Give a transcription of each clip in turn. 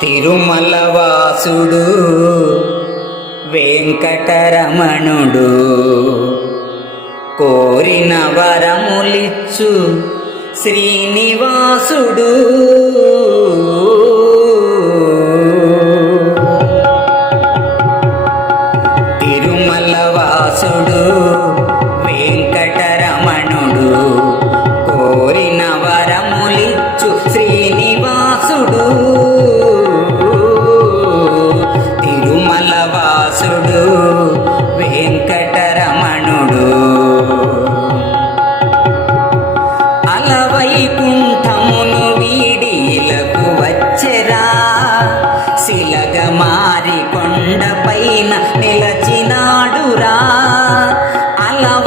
తిరుమలవాసుడు వెంకటరమణుడు. కోరిన వరములిచ్చు శ్రీనివాసుడు. తిరుమలవాసుడు వెంకటరమణుడు. కోరిన వరములిచ్చు శ్రీనివాసుడు.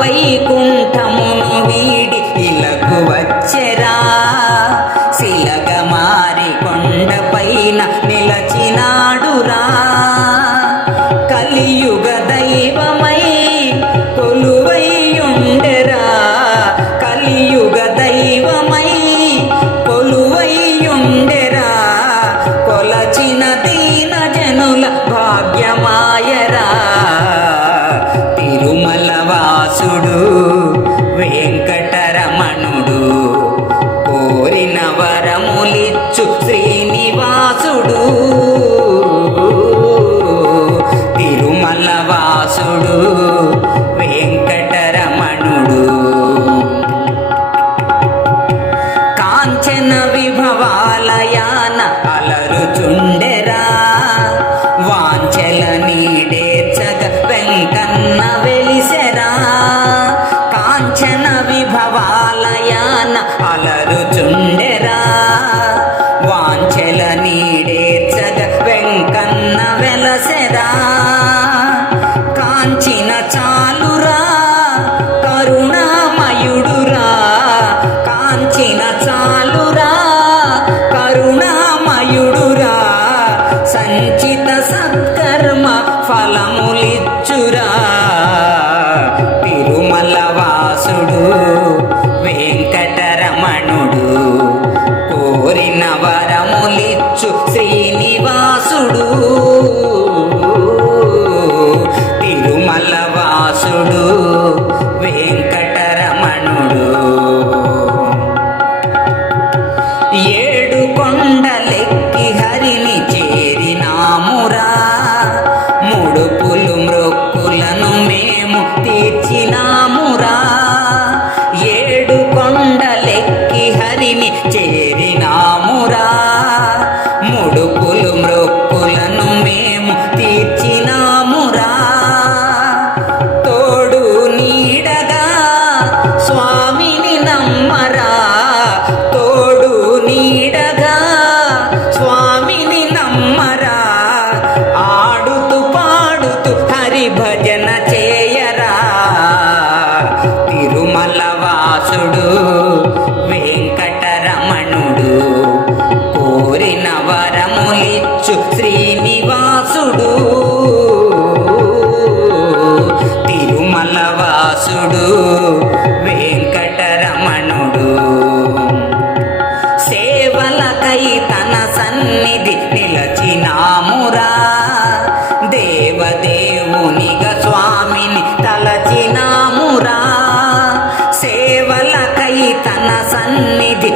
వైకుంఠమును వీడి ఇలకు వచ్చెరా. శిలగ మారి కొండపైన నిలచినాడురా. కలియుగ దైవమై కొలువైయుండెరా. కలియుగ దైవమై కొలువైయుండెరా. కొలచిన దీన జనుల భాగ్యమాయరా. అలరుచుండెరా. వాంచెల నీడేచగ వెంకన్న వెలిసెరా. కాంచన విభవాలయాన అలరుచుండెరా. వాంచెల నీడేచగ వెంకన్న వెలసెరా. కాంచిన చాలురా కరుణామయుడురా. కాంచిన చాలురా ఫలములిచ్చురా. తిరుమల వాసుడు వెంకటరమణుడు కోరిన వరములిచ్చు శ్రీనివాసుడు. తిరుమల వాసుడు వెంక चरण सन्निधि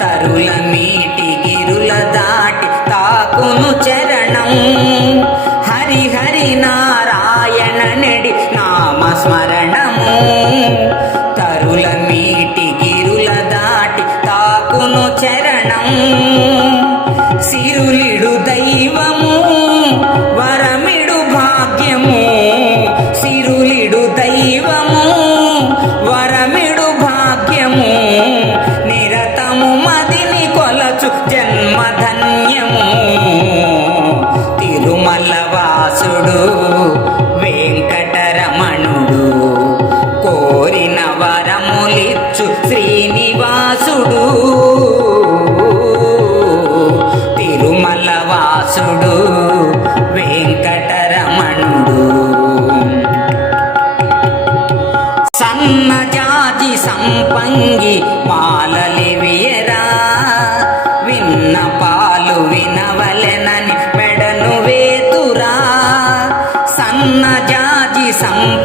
తరుల మీటి గిరుల దాటి తాకును చరణం. హరి హరి నారాయణ నెడి నామ తరుల మీటి గిరుల దాటి తాకును చరణం. సిరులి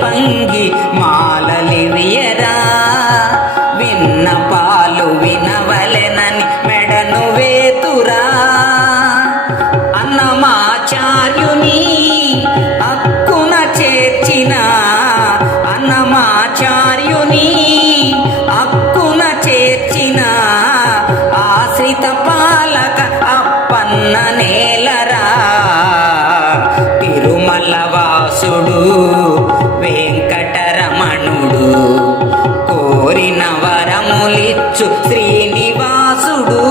পাঙ্গি వచ్చు. శ్రీనివాసుడు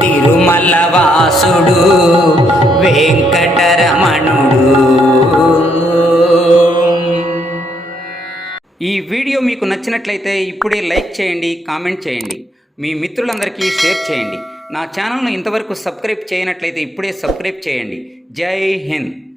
తిరుమల వాసుడు వెంకటరమణుడు. ఈ వీడియో మీకు నచ్చినట్లయితే ఇప్పుడే లైక్ చేయండి కామెంట్ చేయండి. మీ మిత్రులందరికీ షేర్ చేయండి. నా ఛానల్ను ఇంతవరకు సబ్స్క్రైబ్ చేయనట్లయితే ఇప్పుడే సబ్స్క్రైబ్ చేయండి. జై హింద్.